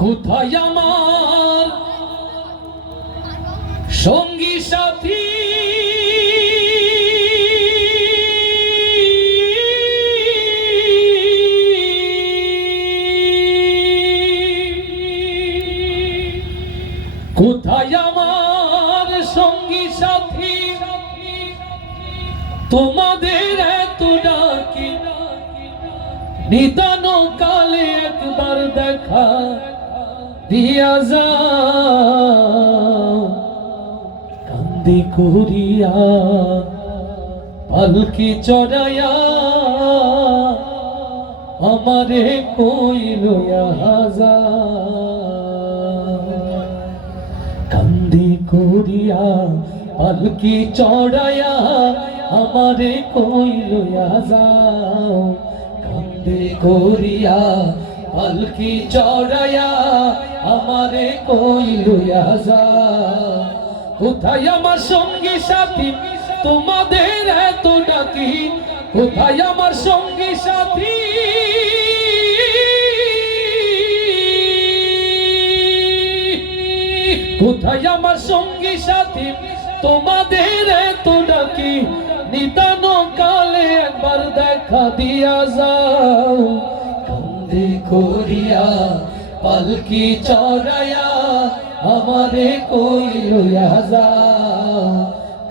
কোথায় আমার সঙ্গী সাথী? কোথায় আমার সঙ্গী সাথী? তোমাদের এত ডাকি, নিদান কালে একবার দেখা দিয়া যাও কান্দি করিয়া, পালকি চড়াইয়া, আমারে কই লইয়া কান্দি করিয়া, পালকি চড়াইয়া, আমারে কই লইয়া যাও কান্দে করিয়া, পালকি চড়াইয়া আমারে কই লইয়া যাও কোথায় আমার সঙ্গী সাথী? তোমাদের এত ডাকি, কোথায় আমার সঙ্গী সাথী? কোথায় আমার সঙ্গী সাথী? তোমাদের এত ডাকি নিদান কালে একবার দেখা দিয়া যাও। কান্দে করিয়া পালকি চড়াইয়া আমারে কই লইয়া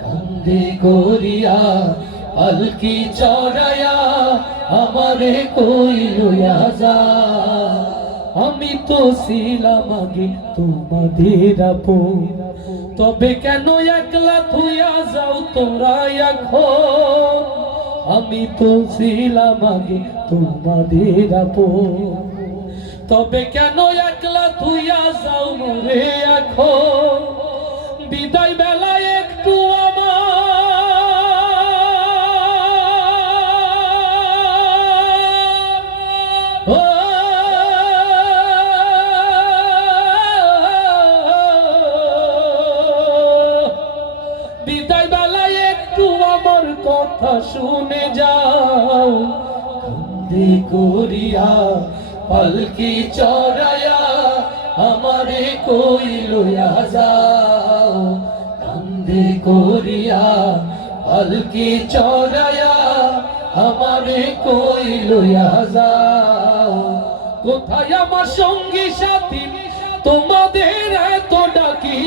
কান্দে করিয়া পালকি চড়াইয়া আমারে কই লইয়া যাও আমি তো ছিলাম আগে তোমাদের আপন। তবে কেন একলা থুইয়া যাও তোমরা এখন? আমি তো ছিলাম আগে তোমাদের আপন। তবে কেন একলা থুইয়া যাও মরে এখন? বিদায় বেলায় একটু বিদায় বেলায় একটু আমার কথা শুনে যাও। কান্দে করিয়া পালকি চড়াইয়া আমারে কই যাও কান্দে করিয়া পালকি চড়াইয়া আমারে কই যাও কোথায় আমার সঙ্গী সাথী? তোমাদের এত ডাকি।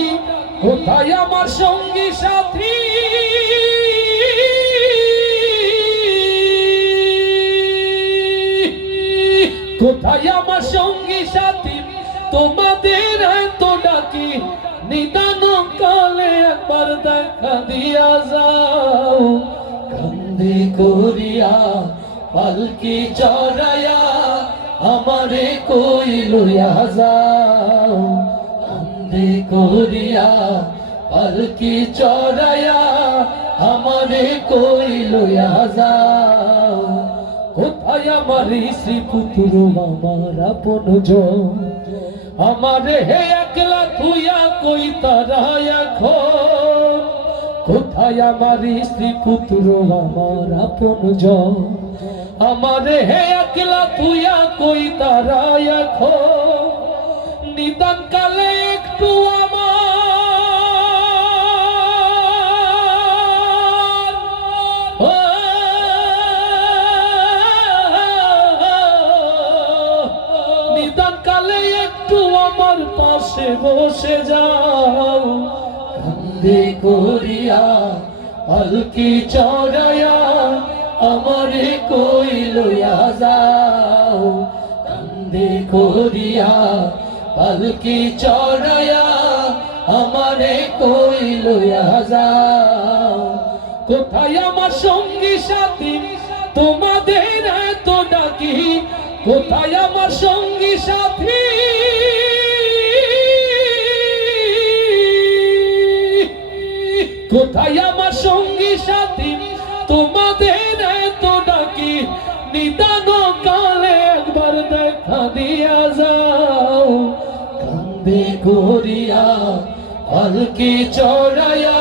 কোথায় আমার সঙ্গী সাথী? কোথায় আমার সঙ্গী সাথী? তোমাদের এত ডাকি, নিদান কালে একবার দেখা দিয়া যাও। কান্দে করিয়া, পালকি চড়াইয়া আমারে কই লইয়া যাও। কান্দে করিয়া, পালকি চড়াইয়া আমারে কই লইয়া যাও। আমার শ্রী পুত্র আমার আপন আমারে হে একলা তুইয়া কই তারা এখন? কোথায় আমার স্ত্রী পুত্র আমার আপন আমারে হে একলা তুইয়া কই তারা নিদান কালে একটু আমার একটু আমার পাশে বসে যাও। কান্দে করিয়া পালকি চড়াইয়া আমারে কই লইয়া যাও। কান্দে করিয়া পালকি চড়াইয়া আমারে কই লইয়া যাও। কোথায় আমার সঙ্গী সাথী? তোমাদের এত ডাকি। কোথায় আমার সঙ্গী সাথী? কোথায় আমার সঙ্গী সাথী? তোমাদের এত ডাকি নিদান কালে একবার দেখা দিয়া যাও। কান্দে করিয়া, পালকি চড়াইয়া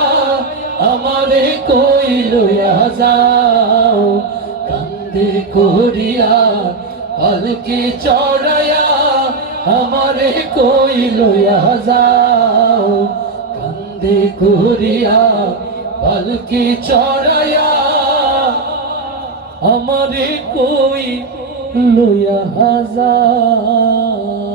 আমারে কই লইয়া যাও। কান্দে করিয়া, পালকি চড়াইয়া আমারে কই লইয়া যাও। কান্দে ঘুরিয়া পালকি চড়াইয়া আমারে কই লইয়া যাও